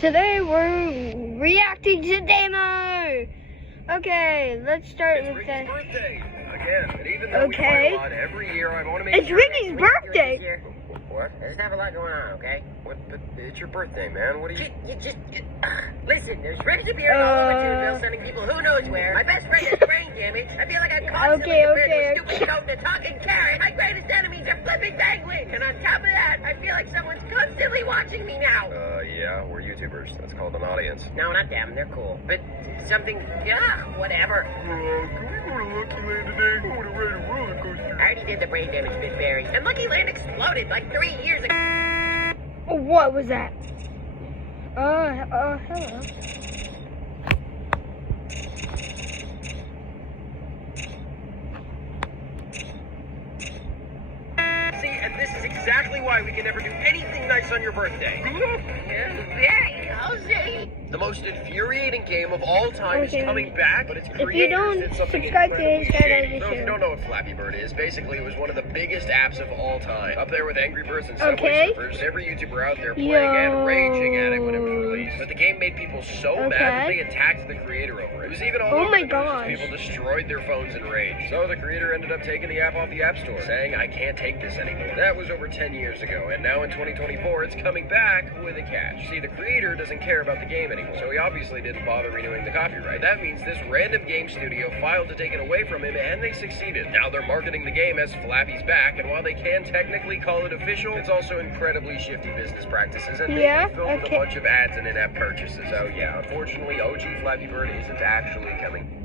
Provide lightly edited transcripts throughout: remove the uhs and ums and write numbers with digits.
Today we're reacting to Danno. Okay, let's start It's with Ricky's the. birthday again, and even though we Okay. play a lot every year, I want to make It's sure. Ricky's birthday. What? I just have a lot going on, okay? What? But it's your birthday, man. What are you? Listen, there's rigs appearing all over Tubeville, sending people who knows where. My best friend has brain damage. I feel like I'm constantly compared to a stupid goat and a talking carrot. My greatest enemies are flipping penguins. And on top of that, I feel like someone's constantly watching me now. Yeah, we're YouTubers. That's called an audience. No, not them. They're cool. But something, whatever. Can we go to Lucky Land today? I want to ride a roller coaster. I already did the brain damage bit, Barry. And Lucky Land exploded like 3 years ago. What was that? Hello. See, and this is exactly why we can never do anything nice on your birthday. Barry, I'll see. The most infuriating game of all time is coming back, but it's If you don't subscribe to his channel, So if you don't know what Flappy Bird is, basically it was one of the biggest apps of all time. Up there with Angry Birds and Subway Surfers, every YouTuber out there playing and raging at it when it was released. But the game made people so mad that they attacked the creator over it. It was even all over the news as people destroyed their phones in rage. So the creator ended up taking the app off the App Store, saying, I can't take this anymore. That was over 10 years ago, and now in 2024 it's coming back with a catch. See, the creator doesn't care about the game anymore, so he obviously didn't bother renewing the copyright. That means this random game studio filed to take it away from him, and they succeeded. Now they're marketing the game as Flappy's Back, and while they can technically call it official, it's also incredibly shifty business practices, and they filled with a bunch of ads and in-app purchases. So yeah, unfortunately, OG Flappy Bird isn't actually coming.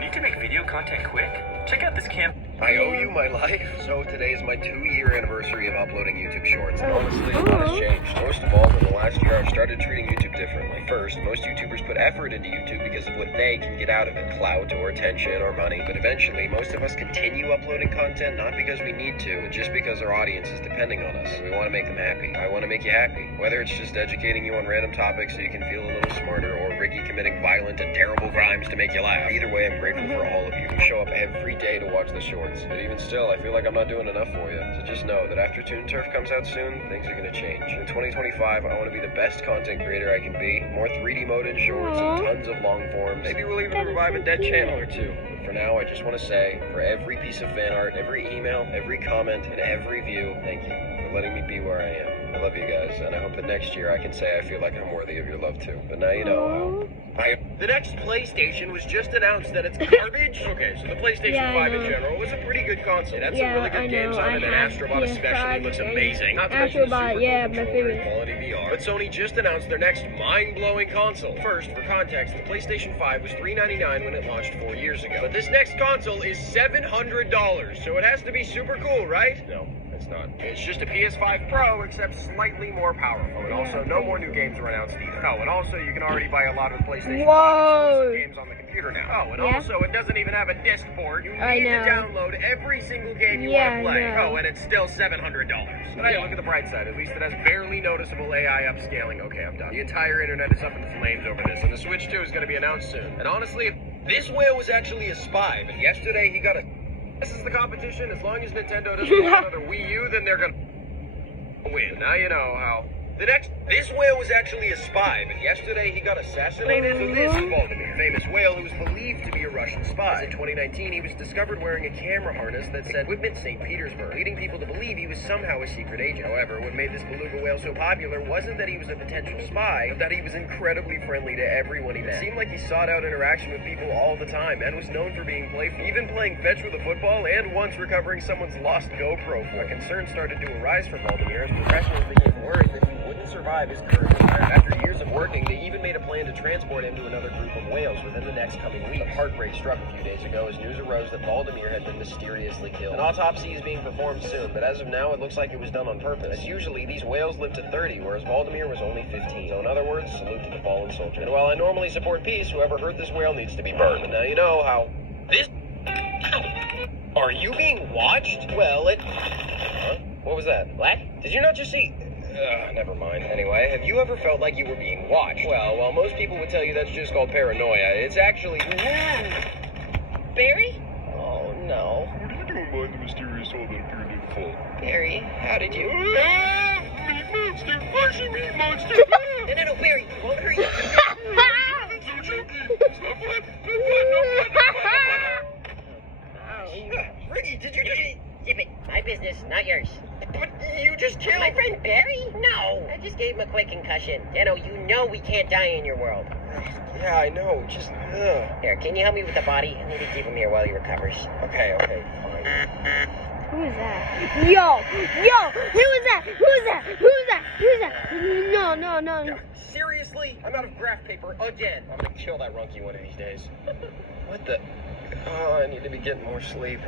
Need to make video content quick? Check out this camp. I owe you my life. So today is my 2-year anniversary of uploading YouTube Shorts, and honestly, a lot has changed. Most of all, in the last year, I've started treating YouTube differently. First, most YouTubers put effort into YouTube because of what they can get out of it, clout or attention or money. But eventually, most of us continue uploading content not because we need to, but just because our audience is depending on us. We want to make them happy. I want to make you happy. Whether it's just educating you on random topics so you can feel a little smarter, or Ricky committing violent and terrible crimes to make you laugh. Either way, I'm grateful for all of you who show up every day to watch the shorts. But even still, I feel like I'm not doing enough for you. So just know that after Toon Turf comes out soon, things are going to change. In 2025, I want to be the best content creator I can be. More 3D mode in shorts and tons of long forms. Maybe we'll even revive a dead channel or two. But for now, I just want to say, for every piece of fan art, every email, every comment, and every view, thank you for letting me be where I am. I love you guys, and I hope that next year I can say I feel like I'm worthy of your love too. But now you know how. The next PlayStation was just announced that it's garbage. Okay, so the PlayStation 5 in general was a pretty good console. It had some really good games on it, and Astrobot especially looks amazing. Not to mention the super my favorite. quality VR. But Sony just announced their next mind-blowing console. First, for context, the PlayStation 5 was $399 when it launched 4 years ago. But this next console is $700, so it has to be super cool, right? No. It's not. It's just a PS5 Pro, except slightly more powerful. And also, no more new games were announced either. Oh, and also, you can already buy a lot of the PlayStation 5 exclusive games on the computer now. Oh, and also, it doesn't even have a disc port. You need to download every single game you want to play. Oh, and it's still $700. But hey, look at the bright side. At least it has barely noticeable AI upscaling. Okay, I'm done. The entire internet is up in flames over this, and the Switch 2 is going to be announced soon. And honestly, if this whale was actually a spy, but yesterday he got a... This is the competition. As long as Nintendo doesn't want another Wii U, then they're gonna win. Now you know how. This whale was actually a spy, but yesterday he got assassinated. So this is Vladimir, a famous whale who was believed to be a Russian spy. As in 2019, he was discovered wearing a camera harness that said Equipment St. Petersburg, leading people to believe he was somehow a secret agent. However, what made this beluga whale so popular wasn't that he was a potential spy, but that he was incredibly friendly to everyone he met. It seemed like he sought out interaction with people all the time, and was known for being playful, even playing fetch with a football, and once recovering someone's lost GoPro. A concern started to arise for Vladimir as professionals became worried that he wouldn't survive his current retirement. After years of working, they even made a plan to transport him to another group of whales within the next coming week. But heartbreak struck a few days ago as news arose that Vladimir had been mysteriously killed. An autopsy is being performed soon, but as of now, it looks like it was done on purpose. As usually, these whales live to 30, whereas Vladimir was only 15. So in other words, salute to the fallen soldier. And while I normally support peace, whoever hurt this whale needs to be burned. But now you know how this... Are you being watched? Well, Huh? What was that? What? Did you not just see... never mind. Anyway, have you ever felt like you were being watched? Well, while most people would tell you that's just called paranoia, it's actually... Barry? Oh, no. What are you doing behind the mysterious hole that appeared in the fall? Barry, how did you... Meat monster! Flashy meat monster! No, Barry, it won't hurt you. Ricky, did you just... Zip it. My business, not yours. But you just killed... My friend Barry? No. I just gave him a quick concussion. Danno, you know we can't die in your world. Yeah, I know, just... Here, can you help me with the body? I need to keep him here while he recovers. Okay, fine. Who is that? Yo! Who is that? No. Seriously? I'm out of graph paper again. I'm gonna kill that runky one of these days. What the... Oh, I need to be getting more sleep.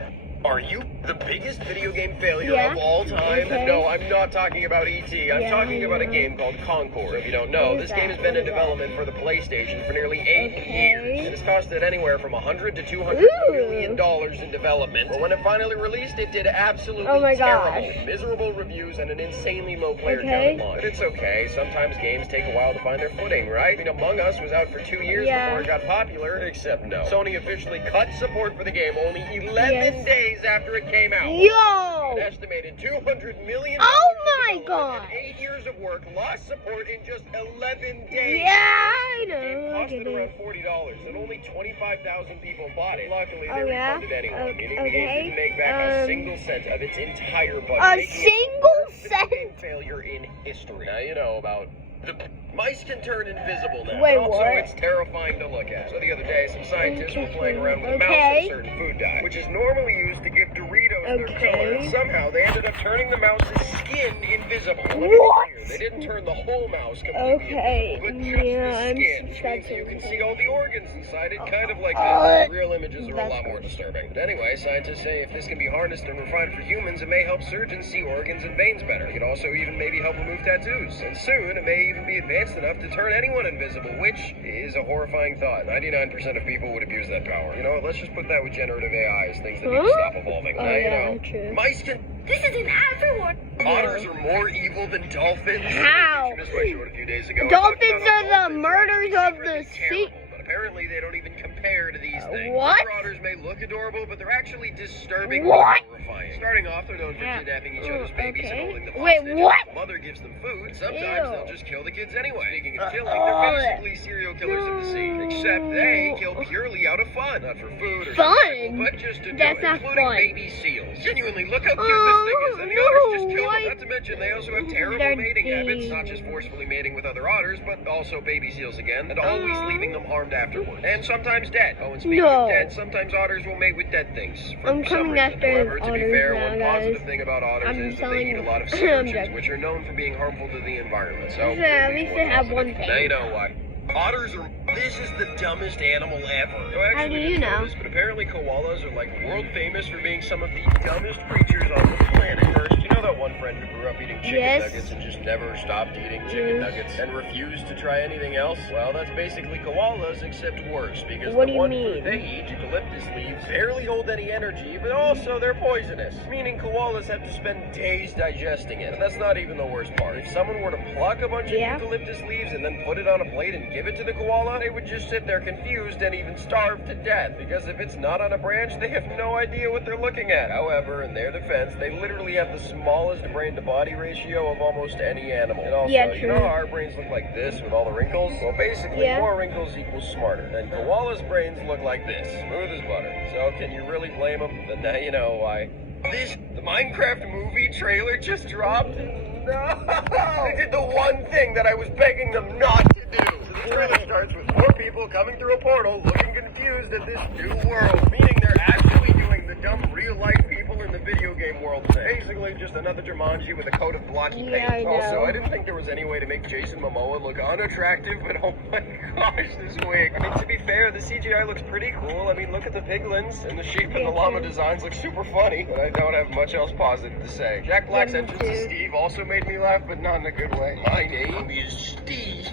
Are you the biggest video game failure of all time? Okay. No, I'm not talking about E.T. I'm talking about a game called Concord. So if you don't know, this game has been in development for the PlayStation for nearly 8 years. It has costed anywhere from $100 to $200 million in development. But when it finally released, it did absolutely terrible. Miserable reviews and an insanely low player count at launch. But it's okay. Sometimes games take a while to find their footing, right? I mean, Among Us was out for 2 years before it got popular, except no. Sony officially cut support for the game only 11 days after it came out. Yo! An estimated $200 million. Oh my God! And 8 years of work lost support in just 11 days. Yeah, I The game know. costed around $40, and only 25,000 people bought it. Luckily, they refunded anyone, meaning the game didn't make back a single cent of its entire budget. A single cent? Game failure in history. Now you know about. The mice can turn invisible now. Wait, also, what? it's terrifying to look at. So the other day, some scientists were playing around with a mouse in a certain food dye, which is normally used to give Doritos their color. And somehow, they ended up turning the mouse's skin invisible. Let me be clear, they didn't turn the whole mouse completely invisible, but just the skin, which means you can see all the organs inside it, kind of like this. Real images are a lot more disturbing. But anyway, scientists say if this can be harnessed and refined for humans, it may help surgeons see organs and veins better. It could also even maybe help remove tattoos. And soon, it may even be advanced enough to turn anyone invisible, which is a horrifying thought. 99% of people would abuse that power. You know what, let's just put that with generative AI as things that need to stop evolving. Now, you know, True. mice can... This is an ad for one. Otters are more evil than dolphins. How? I missed my short a few days ago. Dolphins are the murders of the sea. Apparently, they don't even compare to these things. What? Other otters may look adorable, but they're actually disturbing and What? horrifying. Starting off, they're known for kidnapping each other's babies and holding them Wait, hostage. what? The mother gives them food. And sometimes Ew. they'll just kill the kids anyway. Speaking of killing, they're basically serial killers of the sea. Except they kill purely out of fun, not for food or survival, but just to do That's it, not including fun. baby seals. Genuinely, look how cute this thing is. And the otters just kill them. Not to mention, they also have terrible They're mating habits, not babies. just forcefully mating with other otters, but also baby seals again, and always leaving them harmed afterwards. And sometimes dead. Oh, and speaking of dead, sometimes otters will mate with dead things. For I'm some coming reason. after However, to be otters fair, now, one guys. positive thing about otters I'm is that they eat a lot of sea telling- urchins, which are known for being harmful to the environment. So, At least they have one positive. thing. Now you know why. Otters are... This is the dumbest animal ever. So How do you know? This, but apparently koalas are like world famous for being some of the dumbest creatures on the planet. First, you know that one friend who grew up eating chicken nuggets and just never stopped eating chicken nuggets and refused to try anything else? Well, that's basically koalas, except worse, because What the do you one mean? food they eat, eucalyptus leaves, barely hold any energy, but also they're poisonous, meaning koalas have to spend days digesting it. And that's not even the worst part. If someone were to pluck a bunch of eucalyptus leaves and then put it on a plate and give it to the koala, they would just sit there confused and even starve to death, because if it's not on a branch, they have no idea what they're looking at. However, in their defense, they literally have the smallest brain-to-body ratio of almost any animal. And also, you know how our brains look like this with all the wrinkles? Well, basically, more wrinkles equals smarter. And koalas' brains look like this, smooth as butter. So can you really blame them? Then now you know why. The Minecraft movie trailer just dropped? No! They did the one thing that I was begging them not to do. So the trailer starts with 4 people coming through a portal looking confused at this new world, meaning they're actually doing the dumb real-life people in the video game world thing. Basically, just another Jumanji with a coat of blocky paint. I know. Also, I didn't think there was any way to make Jason Momoa look unattractive, but oh my gosh, this wig. I mean, to be fair, the CGI looks pretty cool. I mean, look at the piglins, and the sheep and the llama designs look super funny, but I don't have much else positive to say. Jack Black's entrance to Steve also made me laugh, but not in a good way. My name is Steve.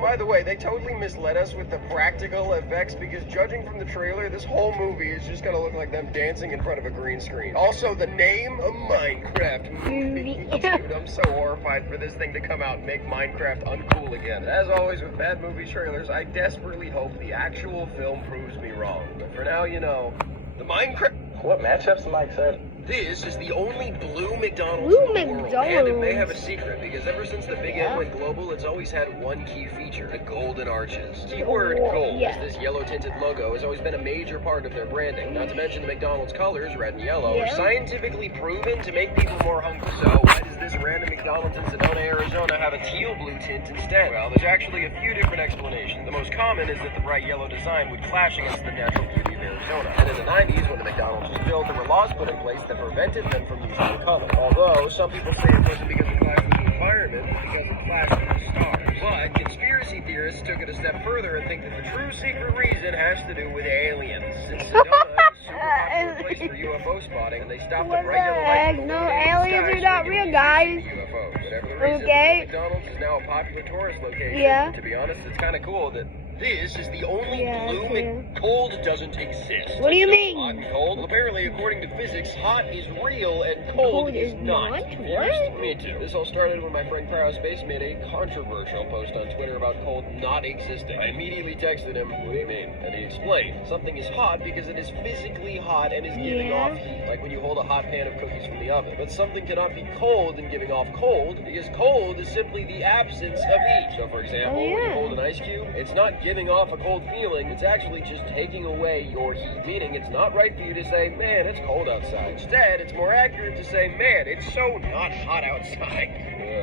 By the way, they totally misled us with the practical effects, because judging from the trailer, this whole movie is just gonna look like them dancing in front of a green screen. Also, the name of Minecraft movie. Dude, I'm so horrified for this thing to come out and make Minecraft uncool again. As always with bad movie trailers, I desperately hope the actual film proves me wrong. But for now, you know, the Minecraft... What matchups Mike said? This is the only blue McDonald's Blue in the world, and it may have a McDonald's. secret because ever since the Big Yeah. M went global, it's always had one key feature: the golden arches. Keyword gold, Yeah. as this yellow-tinted logo has always been a major part of their branding. Not to mention the McDonald's colors, red and yellow, Yeah. are scientifically proven to make people more hungry. So why does this random McDonald's in Sedona, Arizona, have a teal blue tint instead? Well, there's actually a few different explanations. The most common is that the bright yellow design would clash against the natural beauty of Arizona. And in the 90s, when the McDonald's was built, there were laws put in place that prevented them from using the color. Although, some people say it wasn't because it clashed with the environment, but because it clashed with the stars. But conspiracy theorists took it a step further and think that the true secret reason has to do with aliens. Since Sedona is a super popular place for UFO spotting, and they stopped the What bright yellow the lights heck? from No, illuminating the aliens sky are so not they real, could guys. see UFOs. Whatever the reason, Okay. McDonald's is now a popular tourist location. Yeah. To be honest, it's kind of cool that this is the only Yeah, blue too. cold doesn't exist. What do you know, mean? Hot and cold? Apparently, according to physics, hot is real and Cold cold is is not. not? Confused? What? Me too. This all started when my friend Crow's Space made a controversial post on Twitter about cold not existing. I immediately texted him, "What do you mean?" And he explained, something is hot because it is physically hot and is giving Yeah. off heat, like when you hold a hot pan of cookies from the oven. But something cannot be cold and giving off cold because cold is simply the absence of heat. So for example, when you yeah. hold an ice cube, it's not giving off a cold feeling, it's actually just taking away your heat. Meaning it's not right for you to say, man, it's cold outside. Instead, it's more accurate to say, man, it's so not hot outside.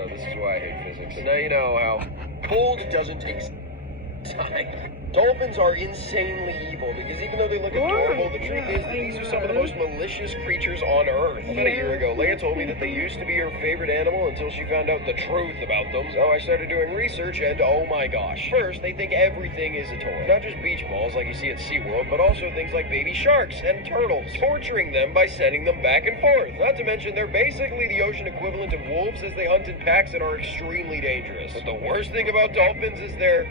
This is why I hate physics. So now you know how cold doesn't exist. Dolphins are insanely evil because even though they look adorable, the truth is that these are some of the most malicious creatures on Earth. About a year ago, Leia told me that they used to be her favorite animal until she found out the truth about them. So I started doing research and oh my gosh. First, they think everything is a toy. Not just beach balls like you see at SeaWorld, but also things like baby sharks and turtles, torturing them by sending them back and forth. Not to mention, they're basically the ocean equivalent of wolves as they hunt in packs and are extremely dangerous. But the worst thing about dolphins is their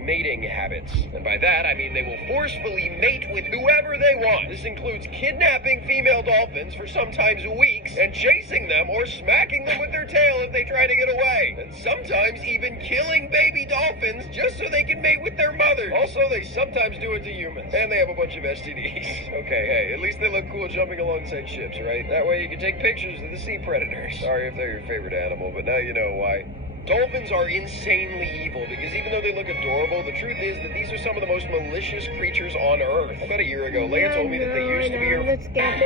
mating habits. And by that, I mean they will forcefully mate with whoever they want. This includes kidnapping female dolphins for sometimes weeks and chasing them or smacking them with their tail if they try to get away. And sometimes even killing baby dolphins just so they can mate with their mothers. Also, they sometimes do it to humans. And they have a bunch of STDs. Okay, hey, at least they look cool jumping alongside ships, right? That way you can take pictures of the sea predators. Sorry if they're your favorite animal, but now you know why. Dolphins are insanely evil because even though they look adorable, the truth is that these are some of the most malicious creatures on Earth. About a year ago, Leia told me that they used to be her... Let's get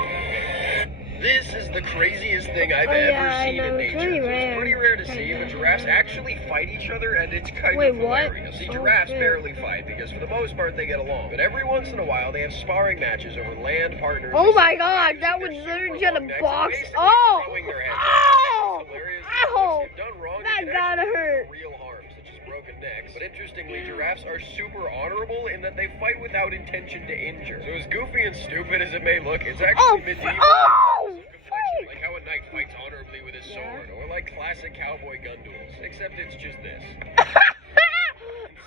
This is the craziest thing I've Oh, ever yeah, I seen in know. It's nature. pretty It's rare. pretty rare to see, but giraffes actually fight each other, and it's kind Wait, of what? hilarious. See, Oh, giraffes shit. barely fight because for the most part they get along. But every once in a while they have sparring matches over land partners. Oh my god, that was literally just a box. Oh! Oh! Ow! That gotta hurt. Real harm, such as broken necks. But interestingly, giraffes are super honorable in that they fight without intention to injure. So as goofy and stupid as it may look, it's actually Oh! medieval. Oh! Like how a knight fights honorably with his sword, or like classic cowboy gun duels, except it's just this.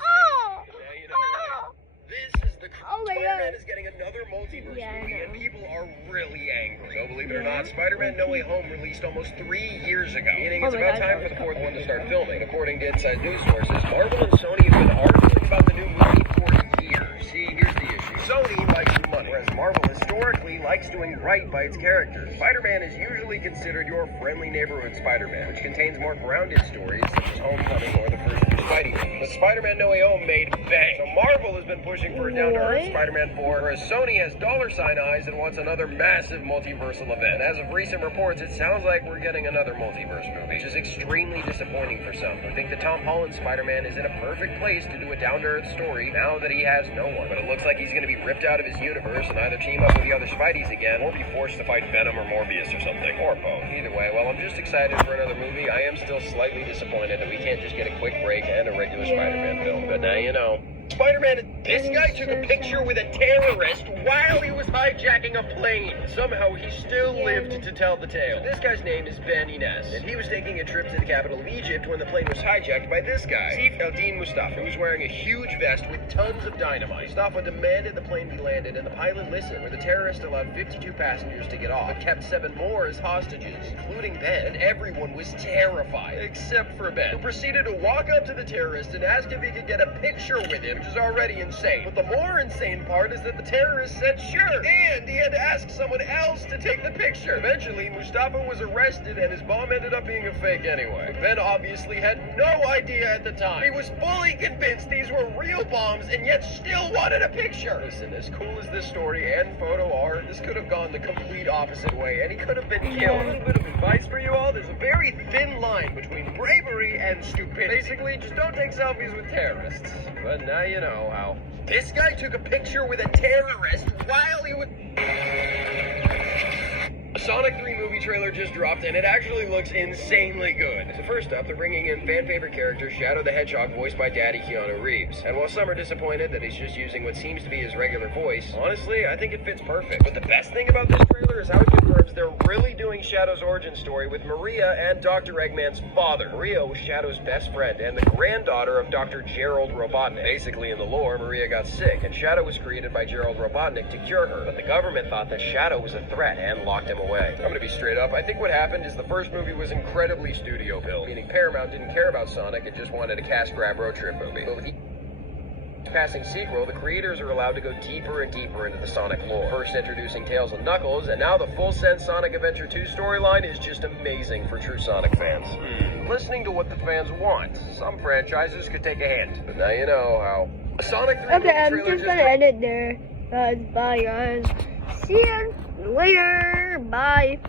Oh! Now you know. Oh! This is the Oh my Spider-Man God. is getting another multiverse Yeah, I movie, and know. people are really angry. So believe it or Yeah. not, Spider-Man No Way Home released almost 3 years ago, meaning Oh it's my about God, time that for the was fourth one to start couple filming. According to inside news sources, Marvel and Sony have been arguing about the new movie for years. See, here's the issue. Sony likes money, whereas Marvel historically likes doing right by its characters. Spider-Man is usually considered your friendly neighborhood Spider-Man, which contains more grounded stories such as Homecoming or the first two Spidey movies. But Spider-Man No Way Home made bang. So Marvel has been pushing for a down-to-earth What? Spider-Man 4, whereas Sony has dollar sign eyes and wants another massive multiversal event. And as of recent reports, it sounds like we're getting another multiverse movie, which is extremely disappointing for some who think that Tom Holland's Spider-Man is in a perfect place to do a down-to-earth story now that he has no one. But it looks like he's going to be ripped out of his universe and either team up with the other Spideys again or be forced to fight Venom or Morbius or something. Or both. Either way, while I'm just excited for another movie, I am still slightly disappointed that we can't just get a quick break and a regular Yeah. Spider-Man film. But now you know. Spider-Man, this guy took a picture with a terrorist while he was hijacking a plane. Somehow he still lived to tell the tale. So this guy's name is Ben Inez, and he was taking a trip to the capital of Egypt when the plane was hijacked by this guy, Sif Eldin Mustafa, who was wearing a huge vest with tons of dynamite. Mustafa demanded the plane be landed, and the pilot listened, where the terrorist allowed 52 passengers to get off, but kept 7 more as hostages, including Ben, and everyone was terrified, except for Ben, who proceeded to walk up to the terrorist and ask if he could get a picture with him which is already insane. But the more insane part is that the terrorist said sure, and he had to ask someone else to take the picture. Eventually, Mustafa was arrested and his bomb ended up being a fake anyway. But Ben obviously had no idea at the time. He was fully convinced these were real bombs and yet still wanted a picture. Listen, as cool as this story and photo are, this could have gone the complete opposite way and he could have been killed. A little bit of advice for you all, there's a very thin line between bravery and stupidity. Basically, just don't take selfies with terrorists. But now you know how. This guy took a picture with a terrorist while he was... A Sonic 3 movie trailer just dropped, and it actually looks insanely good. So first up, they're bringing in fan-favorite character Shadow the Hedgehog, voiced by Daddy Keanu Reeves. And while some are disappointed that he's just using what seems to be his regular voice, honestly, I think it fits perfect. But the best thing about this trailer is how it confirms they're really doing Shadow's origin story with Maria and Dr. Eggman's father. Maria was Shadow's best friend and the granddaughter of Dr. Gerald Robotnik. Basically, in the lore, Maria got sick, and Shadow was created by Gerald Robotnik to cure her. But the government thought that Shadow was a threat and locked him away. I'm gonna be straight up. I think what happened is the first movie was incredibly studio built, meaning Paramount didn't care about Sonic, it just wanted a cash grab road trip movie. But with each passing sequel, the creators are allowed to go deeper and deeper into the Sonic lore. First introducing Tails and Knuckles, and now the full-sense Sonic Adventure 2 storyline is just amazing for true Sonic fans. Listening to what the fans want. Some franchises could take a hint, but now you know how. A Sonic 3 Okay, I'm trailer just gonna end it there. Bye, guys. See you later. Bye.